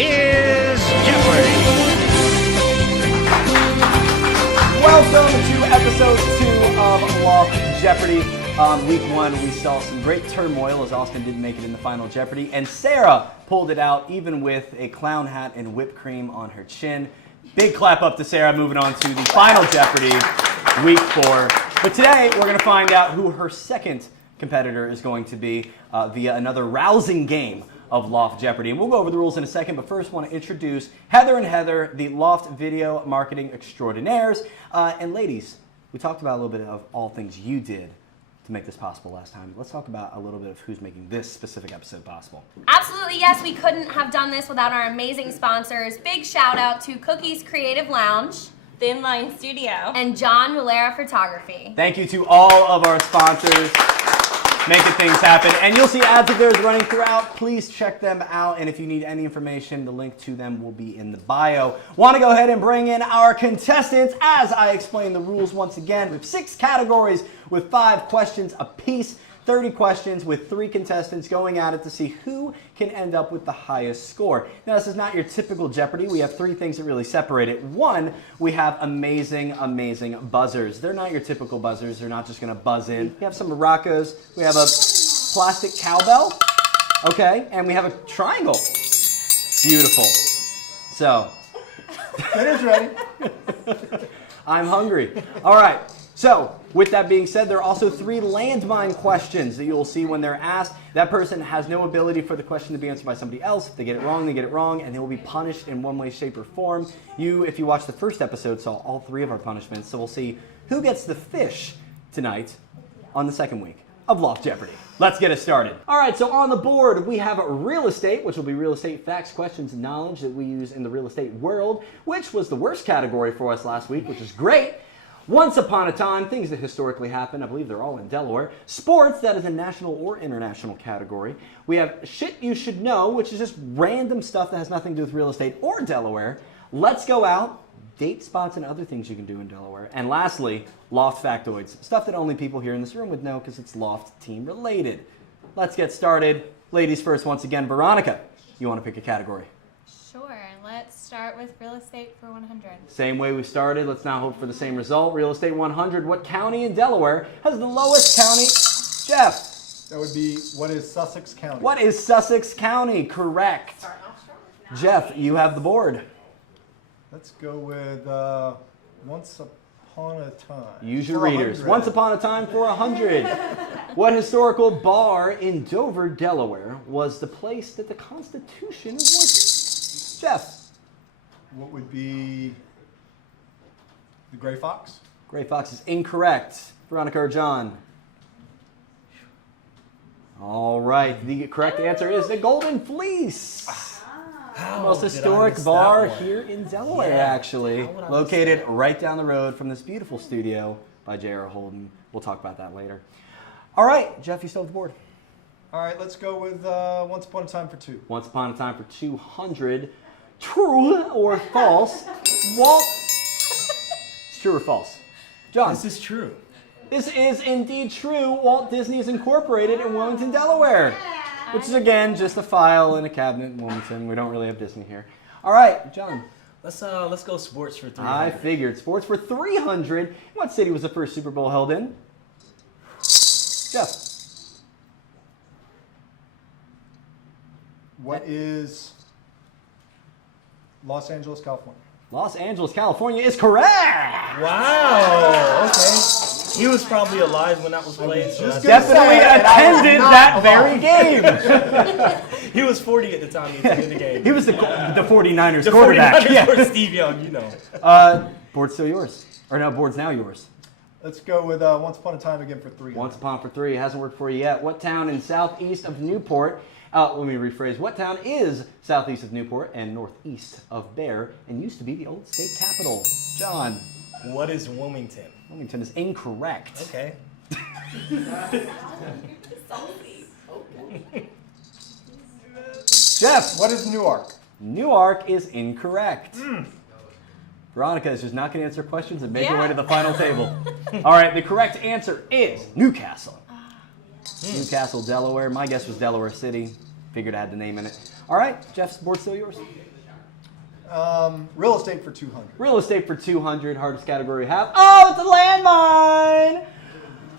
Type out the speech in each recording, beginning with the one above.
is Jeopardy! Welcome to episode 2 of Loft Jeopardy. Week 1, we saw some great turmoil as Austin didn't make it in the final Jeopardy, and Sarah pulled it out even with a clown hat and whipped cream on her chin. Big clap up to Sarah, moving on to the final Jeopardy, week 4. But today, we're going to find out who her second competitor is going to be via another rousing game of Loft Jeopardy. And we'll go over the rules in a second, but first I want to introduce Heather and Heather, the Loft Video Marketing Extraordinaires. And ladies, we talked about a little bit of all things you did to make this possible last time. Let's talk about a little bit of who's making this specific episode possible. Absolutely, yes. We couldn't have done this without our amazing sponsors. Big shout out to Cookies Creative Lounge, Thin Line Studio, and Jon Mollura Photography. Thank you to all of our sponsors making things happen. And you'll see ads of theirs running throughout. Please check them out. And if you need any information, the link to them will be in the bio. Want to go ahead and bring in our contestants as I explain the rules once again. We have 6 categories with 5 questions apiece. 30 questions with 3 contestants going at it to see who can end up with the highest score. Now, this is not your typical Jeopardy. We have 3 things that really separate it. 1, we have amazing, amazing buzzers. They're not your typical buzzers. They're not just going to buzz in. We have some maracas. We have a plastic cowbell. Okay, and we have a triangle. Beautiful. So, Dinner's ready. I'm hungry. All right. So, with that being said, there are also 3 landmine questions that you will see when they're asked. That person has no ability for the question to be answered by somebody else. If they get it wrong, they get it wrong, and they will be punished in one way, shape, or form. You, if you watched the first episode, saw all 3 of our punishments. So we'll see who gets the fish tonight on the second week of Loft Jeopardy. Let's get it started. All right, so on the board, we have real estate, which will be real estate facts, questions, and knowledge that we use in the real estate world, which was the worst category for us last week, which is great. Once upon a time, things that historically happened, I believe they're all in Delaware. Sports, that is a national or international category. We have shit you should know, which is just random stuff that has nothing to do with real estate or Delaware. Let's go out, date spots and other things you can do in Delaware. And lastly, Loft factoids, stuff that only people here in this room would know because it's Loft Team related. Let's get started. Ladies first, once again, Veronica, you want to pick a category? Sure, let's start with real estate for 100. Same way we started, let's now hope for the same result. Real estate 100, what county in Delaware has the lowest county? Jeff. That would be, what is Sussex County? What is Sussex County? Correct. Jeff, you have the board. Let's go with Once Upon a Time. Use your For readers. 100. Once upon a time for 100. What historical bar in Dover, Delaware was the place that the Constitution was? Jeff. What would be the Gray Fox? Gray Fox is incorrect. Veronica or John? All right, the correct answer is the Golden Fleece. The most historic bar here in Delaware, actually. Located right down the road from this beautiful studio by J.R. Holden. We'll talk about that later. All right, Jeff, you still have the board. All right, let's go with Once Upon a Time for 2. Once upon a time for 200. True or false? Walt. It's true or false? John. This is true. This is indeed true. Walt Disney is incorporated in Wilmington, Delaware. Which is, again, just a file in a cabinet in Wilmington. We don't really have Disney here. All right, John. Let's go sports for 300. I figured. Sports for 300. What city was the first Super Bowl held in? Jeff. What is Los Angeles, California? Los Angeles, California is correct. Wow. Okay. He was probably alive when that was played. So just that's- Definitely attended that very game. he was 40 at the time he attended the game. He was the 49ers the quarterback. 49ers were Steve Young, you know. Board's still yours. Or no, board's now yours. Let's go with Once Upon a Time again for 300. Once upon for 3. It hasn't worked for you yet. What town in southeast of Newport? Let me rephrase. What town is southeast of Newport and northeast of Bear and used to be the old state capital? John. What is Wilmington? Wilmington is incorrect. Okay. Jeff. What is Newark? Newark is incorrect. Veronica is just not going to answer questions and make her way to the final table. All right, the correct answer is Newcastle. Newcastle, Delaware. My guess was Delaware City. figured I had the name in it. All right, Jeff's board's still yours. Real estate for 200. Real estate for 200, hardest category we have. Oh, it's a landmine!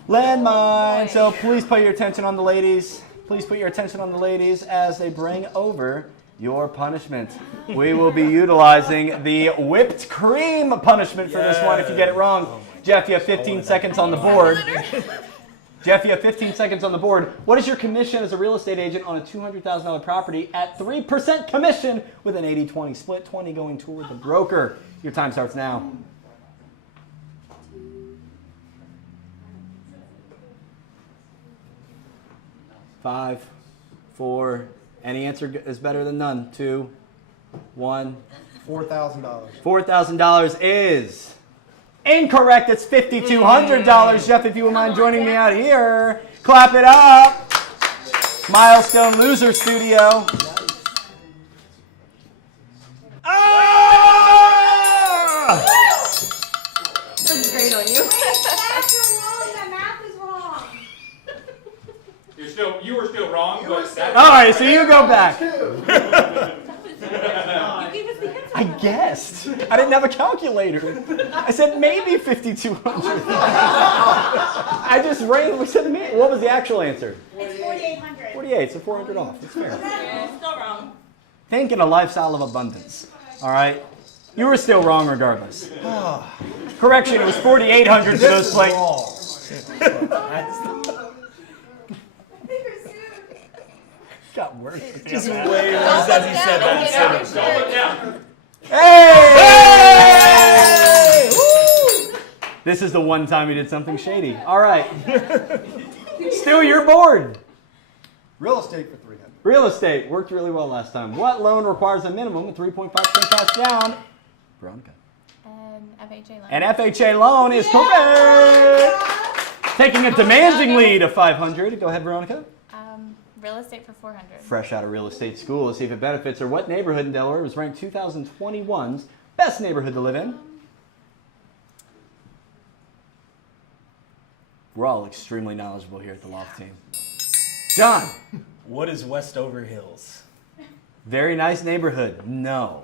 Landmine. So please put your attention on the ladies. Please put your attention on the ladies as they bring over your punishment. We will be utilizing the whipped cream punishment for this one if you get it wrong. Jeff, you have 15 seconds on the board. Jeff, you have 15 seconds on the board. What is your commission as a real estate agent on a $200,000 property at 3% commission with an 80-20 split, 20 going toward the broker? Your time starts now. 5, 4, any answer is better than none. 2, 1. $4,000. $4,000 is incorrect. It's $5,200. Jeff, if you would mind joining me out here, clap it up. Milestone Loser Studio. Ah! Looks great on you. You were still wrong, but that's All right, so you go back. You gave us the answer. I guessed. I didn't have a calculator. I said maybe 5,200. I just randomly said to me. What was the actual answer? It's 4,800. 48, so 400 off. It's fair. Yeah, still wrong. Think in a lifestyle of abundance. All right? You were still wrong regardless. Correction, it was 4,800 for those playing. Got worse. Just way worse as he said that. Don't look down. Hey! Woo! This is the one time he did something shady. All right. Still your board. Real estate for 300. Real estate worked really well last time. What loan requires a minimum of 3.5% cash down? Veronica. An FHA loan. An FHA loan is correct. Taking a demanding lead of 500. Go ahead, Veronica. Real estate for 400. Fresh out of real estate school, let's see if it benefits her. What neighborhood in Delaware was ranked 2021's best neighborhood to live in? We're all extremely knowledgeable here at the Loft Team. John. What is Westover Hills? Very nice neighborhood. No.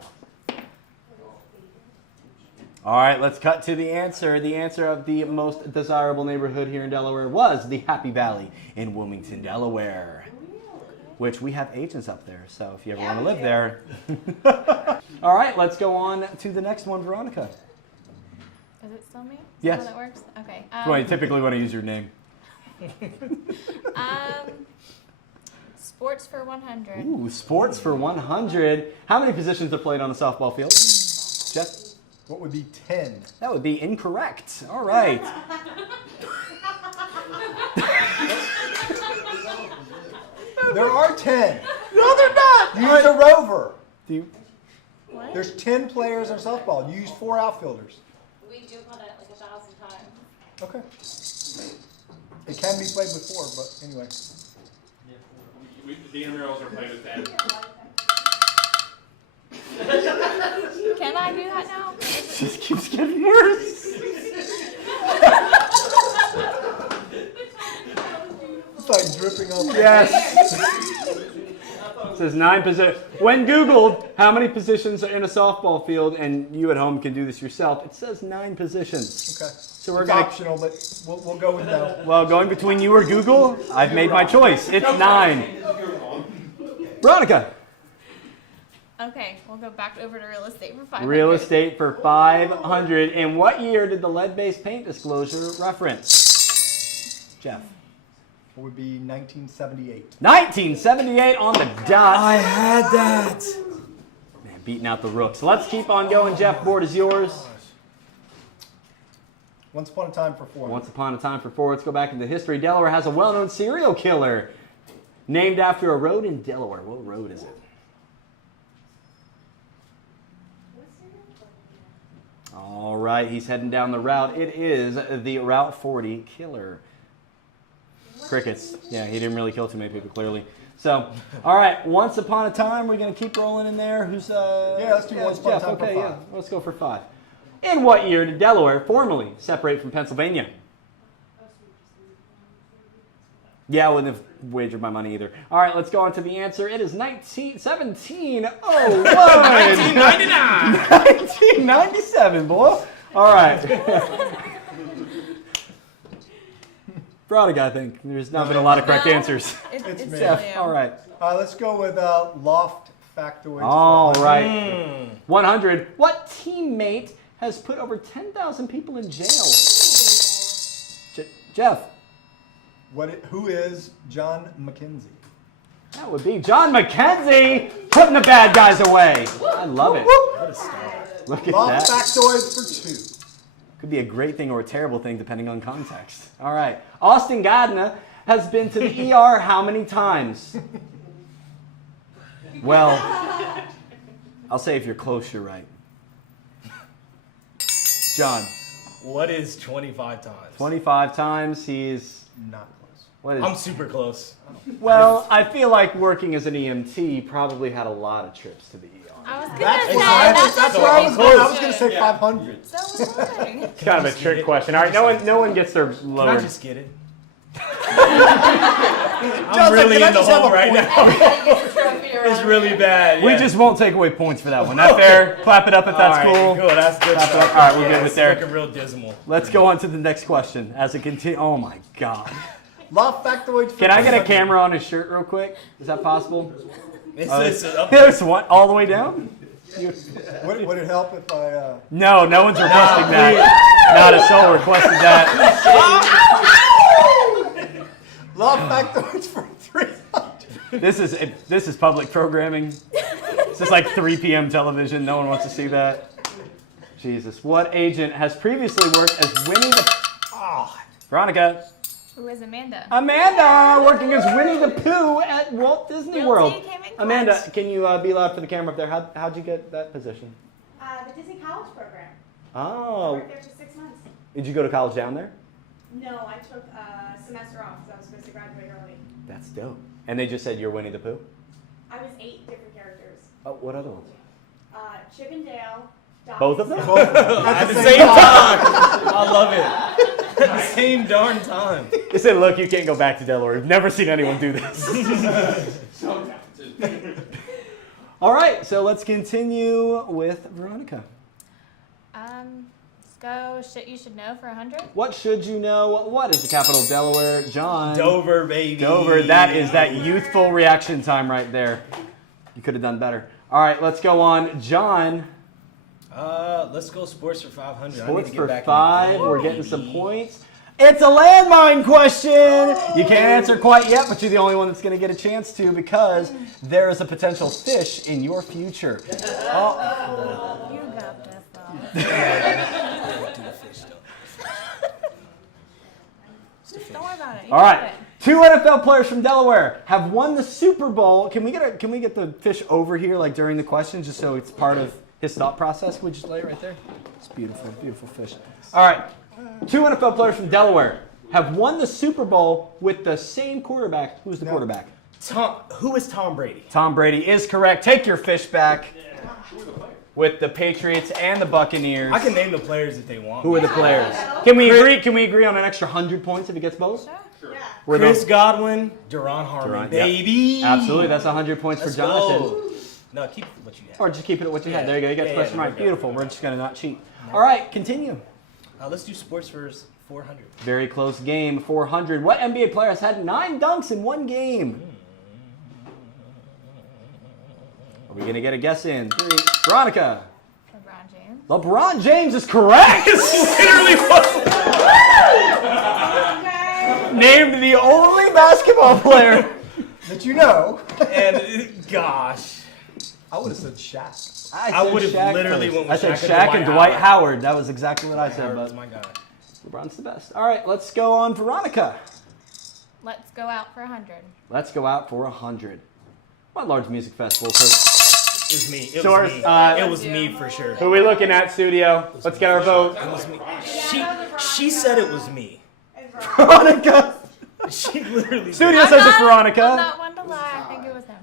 All right, let's cut to the answer. The answer of the most desirable neighborhood here in Delaware was the Happy Valley in Wilmington, Delaware, which we have agents up there. So if you ever want to live there. All right, let's go on to the next one, Veronica. Is it still me? Is Yes. that how that works? Okay. Well, you typically want to use your name. Sports for 100. Ooh, sports for 100. How many positions are played on a softball field? Jeff? What would be 10? That would be incorrect. All right. There are 10. No, they're not. Use a rover. Do you? What? There's 10 players in softball. You use 4 outfielders. We do call that like 1,000 times. Okay. It can be played with 4, but anyway. The intramurals are played with 10. Can I do that now? It just keeps getting worse. It's like dripping on. Yes. It says 9 positions. When Googled how many positions are in a softball field, and you at home can do this yourself, it says 9 positions. Okay. So we're It's gonna. optional, but we'll go with no. Well, going between you or Google, I've made my choice. It's 9. Veronica. Okay, we'll go back over to real estate for 500. Real estate for 500. In what year did the lead-based paint disclosure reference? Jeff. It would be 1978. 1978 on the dot. I had that. Man, beating out the rooks. Let's keep on going. Jeff, board is yours. Once upon a time for 4. Once upon a time for 4. Let's go back into history. Delaware has a well-known serial killer named after a road in Delaware. What road is it? All right, he's heading down the route. It is the Route 40 killer. Crickets. Yeah, he didn't really kill too many people, clearly. So, all right, once upon a time, we're going to keep rolling in there. Who's, Yeah, let's do once upon a Jeff. time for Okay, 5. yeah, let's go for 5. In what year did Delaware formally separate from Pennsylvania? Yeah, I wouldn't have wagered my money either. All right, let's go on to the answer. It is 1701. 1999. 1997, boy. All right. Veronica, I think. There's not been a lot of correct answers. It's me. Jeff, really all right. Let's go with Loft Factoids. All right. 100. What teammate has put over 10,000 people in jail? Jeff. Who is John McKenzie? That would be John McKenzie putting the bad guys away. I love it. What a start. Look at Loft that. Factoids for 2. Could be a great thing or a terrible thing depending on context. All right. Austin Gardner has been to the ER how many times? Well, I'll say if you're close, you're right. John. What is 25 times? 25 times. He's... Not close. What is... I'm super close. Well, I feel like working as an EMT probably had a lot of trips to the ER. I was gonna That's say why that's where I was going. I was bullshit. going to say 500. So was mine. It's kind of a trick question. All right, no one gets their Can lower. I just get it? I'm really in the hole right now. It's really bad. We yeah. just won't take away points for that one. That fair? Clap it up if that's All right, cool. Cool, that's good Clap it stuff. up. All right, we're good with It's there. looking real dismal. Let's go on to the next question as it continues. Oh my God. Loft Factoids for Can I get a 200. camera on his shirt real quick? Is that possible? It's up There's one all the way down? Would it help if I... No one's requesting that. Not a soul requested that. Loft Factoids for 300. This is public programming. This is like 3 p.m. television. No one wants to see that. Jesus. What agent has previously worked as Winnie the... Veronica. Who is Amanda? Amanda working as Winnie the Pooh at Walt Disney Realty World. came in Amanda, clutch. can you be loud for the camera up there? How'd you get that position? The Disney College program. I Oh. worked there for 6 months. Did you go to college down there? No, I took a semester off because I was supposed to graduate early. That's dope. And they just said you're Winnie the Pooh? I was 8 different characters. Oh, what other ones? Chip and Dale. Doc Both of and them? Sally. at the same time. I love it. At the same darn time. They said, look, you can't go back to Delaware. We've never seen anyone do this. All right, so let's continue with Veronica. Let's go shit you should know for 100. What should you know? What is the capital of Delaware? John. Dover, baby. Dover. That is that youthful reaction time right there. You could have done better. All right, let's go on. John. Let's go sports for 500. I need Sports to get for back 5. in the game, We're getting some baby. points. It's a landmine question. You can't answer quite yet, but you're the only one that's going to get a chance to because there is a potential fish in your future. Oh. You got this, though. Don't worry about it. You All got right. it. 2 NFL players from Delaware have won the Super Bowl. Can we get the fish over here like during the question just so it's part of his thought process? Would you just lay it right there? It's beautiful, beautiful fish. All right. 2 NFL players from Delaware have won the Super Bowl with the same quarterback. Who's the quarterback? Who is Tom Brady? Tom Brady is correct. Take your fish back. With the Patriots and the Buccaneers. I can name the players if they want. Who are the players? Can we agree? Can we agree on an extra 100 points if he gets both? Sure. We're Chris the- Godwin, Duron Harmon, Duron, yep. baby. Absolutely, that's 100 points Let's for Jonathan. go. No, keep what you have. Or just keep it at what you had. There you go. You got the Yeah, question yeah, right. yeah. Beautiful. We're just gonna not cheat. All right, continue. Let's do sports for 400. Very close game. 400. What NBA player has had 9 dunks in one game? Are we gonna get a guess in? 3. Veronica. LeBron James. LeBron James is correct. Literally was. Named the only basketball player. That you know. And gosh, I would have said Shaq. I said would've Shaq literally first. went with I said Shaq and Shaq and Dwight Dwight Howard. That was exactly what I said. Howard But was my guy. LeBron's the best. All right, let's go on Veronica. Let's go out for 100. Let's go out for 100. What large music festival? It was me. It Source, was me. uh, It was me for sure. Who are we looking at, studio? Let's get our vote. It was me. She said it was me. Veronica. She literally Studio said says it's I'm Veronica. not one to lie. I think it was him.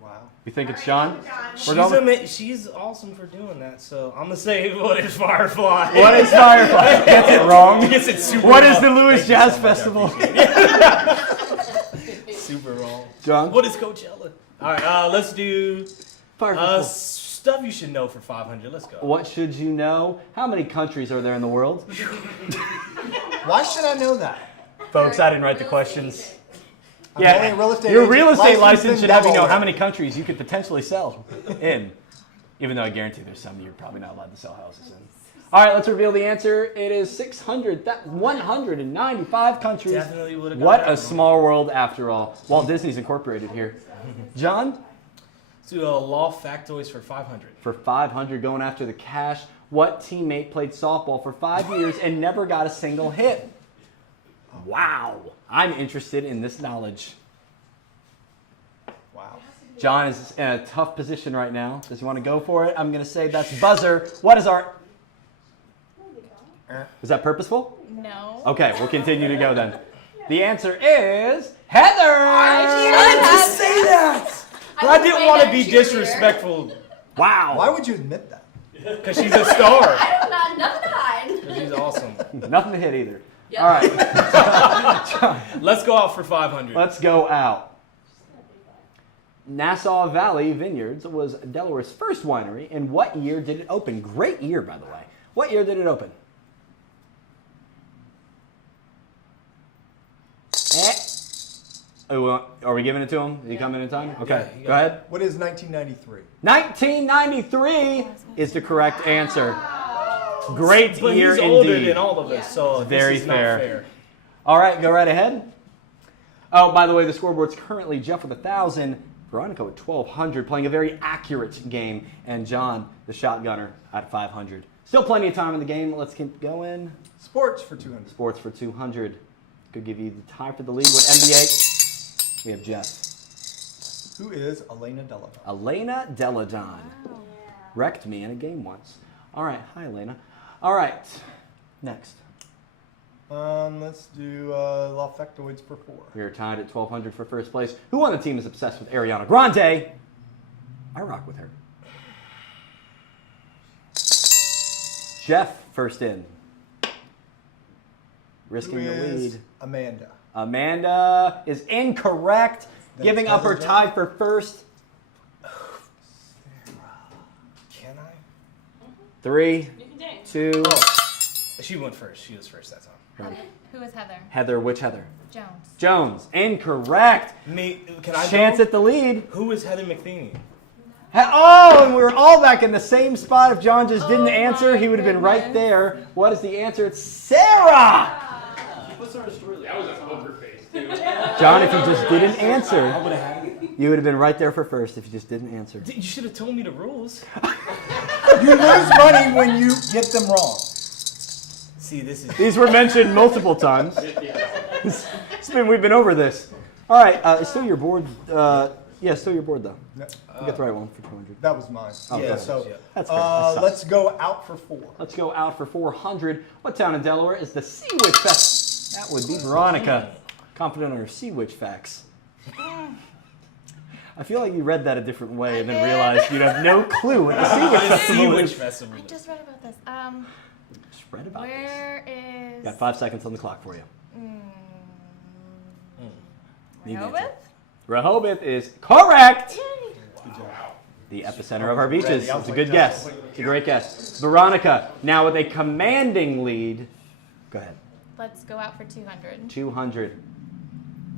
Wow. You think it's John? She's awesome for doing that, so I'm gonna say what is Firefly? What is Firefly? Gets it wrong. Gets it super What wrong. is the Lewis Thank you Jazz so much, I Festival? appreciate it. Super wrong. John? What is Coachella? All right, let's do Firefly. stuff you should know for 500. Let's go. What should you know? How many countries are there in the world? Why should I know that? Folks, I didn't write the questions. I'm Yeah, only a real estate your agent real estate licensed license in should have you know Delaware. how many countries you could potentially sell in. Even though I guarantee there's some you're probably not allowed to sell houses in. All right, let's reveal the answer. It is 195 countries. Definitely would've got What that a one. small world after all. Walt Disney's incorporated here. John? Let's do Loft factoids for 500. For 500, going after the cash. What teammate played softball for 5 years and never got a single hit? Wow. I'm interested in this knowledge. Wow. John is in a tough position right now. Does he want to go for it? I'm going to say that's buzzer. What is our... Is that purposeful? No. Okay, we'll continue to go then. The answer is Heather! Say that! I didn't want to be disrespectful Wow. Why would you admit that? because she's a star. I don't know, nothing to hide. She's awesome. Nothing to hit either. Yep. All right, Let's go out for 500. let's go out. Nassau Valley Vineyards was Delaware's first winery. In what year did it open? Great year, by the way. What year did it open? Oh, are we giving it to him? Is he coming in time? Okay, Yeah, go ahead. What is 1993? 1993 is the correct answer. Great But year he's older indeed. than all of us, so Very this is not fair. fair. All right, go right ahead. Oh, by the way, the scoreboard's currently Jeff with 1,000, Veronica with 1,200, playing a very accurate game, and John, the shotgunner, at 500. Still plenty of time in the game. Let's keep going. Sports for 200. Sports for 200. Could give you the tie for the lead with NBA. We have Jeff. Who is Elena Deladon? Elena Deladon. Wrecked me in a game once. All right, hi Elena. All right, next. Let's do Loft factoids for 4. We are tied at 1,200 for first place. Who on the team is obsessed with Ariana Grande? I rock with her. Jeff, first in. Risking Who the is lead. Amanda? Amanda is incorrect, giving up her Heather tie for first. Can I? 3, 2. She went first. She was first that time. Who is Heather? Heather, which Heather? Jones. Jones, incorrect. Can I Chance go? at the lead. Who is Heather McTheeney? Oh, and we were all back in the same spot. If John just didn't answer, he would have been right goodness. there. What is the answer? It's Sarah! That was a poker face, too. John, if you just didn't answer, you would have been right there for first if you just didn't answer. You should have told me the rules. You lose money when you get them wrong. See, this is... These were mentioned multiple times. We've been over this. All right, it's still your board. Yeah, still your board, though. No, You got the right one for 200. that was mine. Oh, Yeah, good. so That's fair. That sucks. let's go out for 4. Let's go out for 400. What town in Delaware is the Sea Witch Fest? That would be Veronica. Confident on her Sea Witch facts. I feel like you read that a different way and then realized you'd have no clue what the Sea Witch Sea Festival Witch is. Festival. I just read about this. Just read about this. Where is Got 5 seconds on the clock for you. Need an answer. Rehoboth? Rehoboth is correct. Yay. The epicenter of our beaches. Ready. I It's was a like, good yes. guess. It's a great guess. Veronica, now with a commanding lead. Go ahead. Let's go out for 200. 200.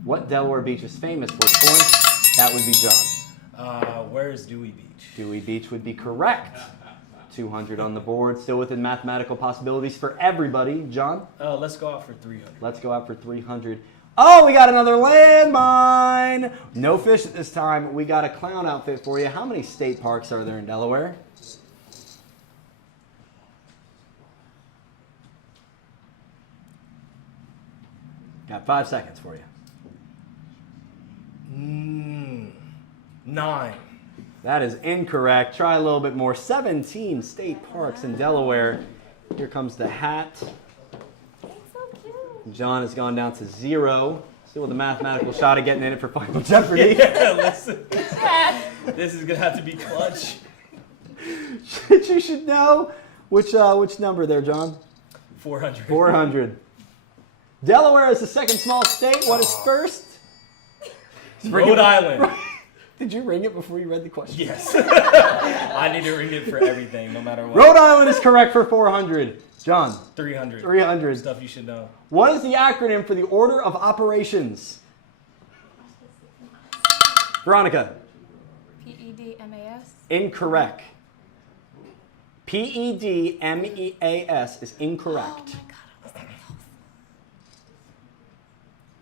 What Delaware beach is famous for points? That would be John. Where is Dewey Beach? Dewey Beach would be correct. 200 on the board, still within mathematical possibilities for everybody. John, Let's go out for 300. let's go out for 300. Oh, we got another landmine. No fish at this time. We got a clown outfit for you. How many state parks are there in Delaware? Got 5 seconds for you. 9. That is incorrect. Try a little bit more. 17 state parks in Delaware. Here comes the hat. It's so cute. John has gone down to 0. Still with a mathematical shot at getting in it for Final Jeopardy. Yeah, listen. This is gonna have to be clutch. You should know which number there, John? 400. 400. Delaware is the second smallest state. What is first? Rhode Island. Did you ring it before you read the question? Yes. I need to ring it for everything, no matter what. Rhode Island is correct for 400. John? 300. 300. Stuff you should know. What is the acronym for the order of operations? Veronica? PEDMAS. Incorrect. PEDMEAS is incorrect. Oh my God, I was that close.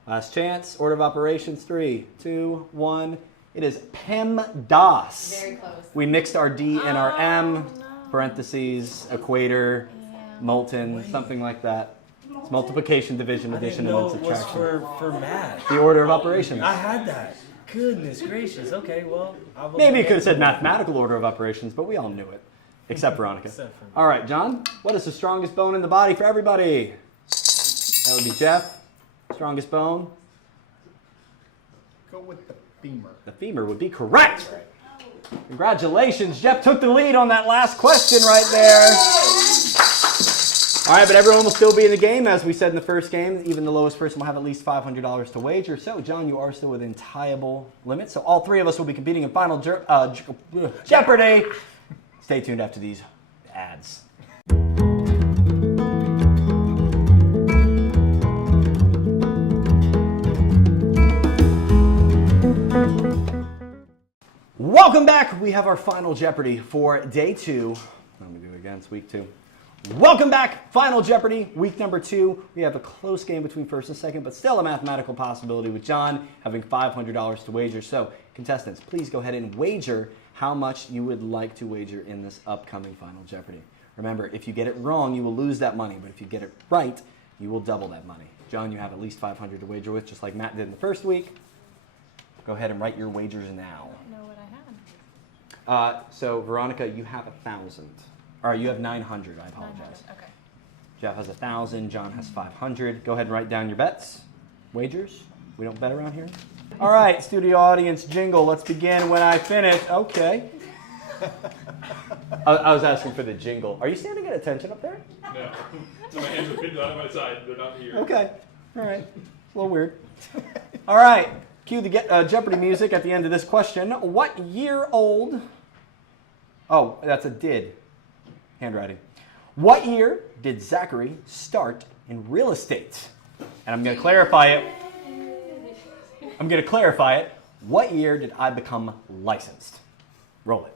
Last chance. Order of operations. 3, 2, 1. It is PEMDAS. Very close. We mixed our D and our M. No. Parentheses, equator, Yeah. molten, something like that. It's multiplication, division, I addition, didn't and know then it was subtraction. for math. The order of operations. I had that. Goodness gracious. Okay, well. I will Maybe you look could have at said it. mathematical order of operations, but we all knew it. Except Veronica. Except for me. All right, John, what is the strongest bone in the body for everybody? That would be Jeff. Strongest bone. Go with the femur. The femur would be correct. Congratulations, Jeff took the lead on that last question right there. All right, but everyone will still be in the game, as we said in the first game. Even the lowest person will have at least $500 to wager. So, John, you are still within tieable limits. So all three of us will be competing in Final Jeopardy. Stay tuned after these ads. Welcome back. We have our Final Jeopardy for day 2. Let me do it again. It's week 2. Welcome back. Final Jeopardy, week number 2. We have a close game between first and second, but still a mathematical possibility with John having $500 to wager. So, contestants, please go ahead and wager how much you would like to wager in this upcoming Final Jeopardy. Remember, if you get it wrong, you will lose that money, but if you get it right, you will double that money. John, you have at least $500 to wager with, just like Matt did in the first week. Go ahead and write your wagers now. I don't know what I had. So, Veronica, you have 1,000. Or you have 900, I apologize. 900, okay. Jeff has 1,000, John has 500. Go ahead and write down your bets. Wagers? We don't bet around here? All right, studio audience jingle. Let's begin when I finish. Okay. I was asking for the jingle. Are you standing at attention up there? No. So my hands are pinned out of my side. They're not here. Okay. All right. A little weird. All right. Cue the Jeopardy music at the end of this question. What year old... Oh, that's a did. Handwriting. What year did Zachary start in real estate? And I'm going to clarify it. What year did I become licensed? Roll it.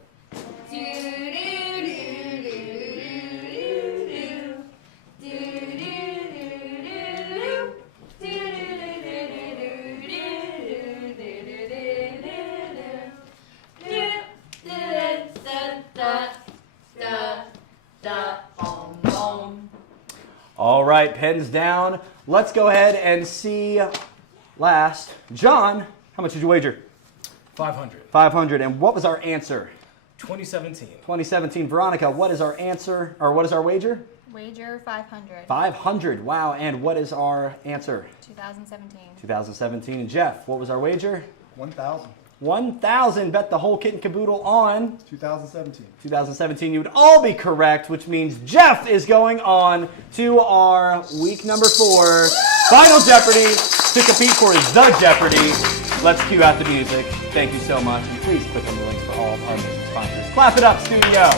All right, pens down. Let's go ahead and see last. John, how much did you wager? 500. 500. And what was our answer? 2017. 2017. Veronica, what is our answer, or what is our wager? Wager 500. 500. Wow. And what is our answer? 2017. 2017. And Jeff, what was our wager? 1,000. 1,000. Bet the whole kit and caboodle on 2017. 2017. You would all be correct, which means Jeff is going on to our week number 4 Final Jeopardy to compete for the Jeopardy. Let's cue out the music. Thank you so much. And please click on the links for all of our amazing sponsors. Clap it up, studio.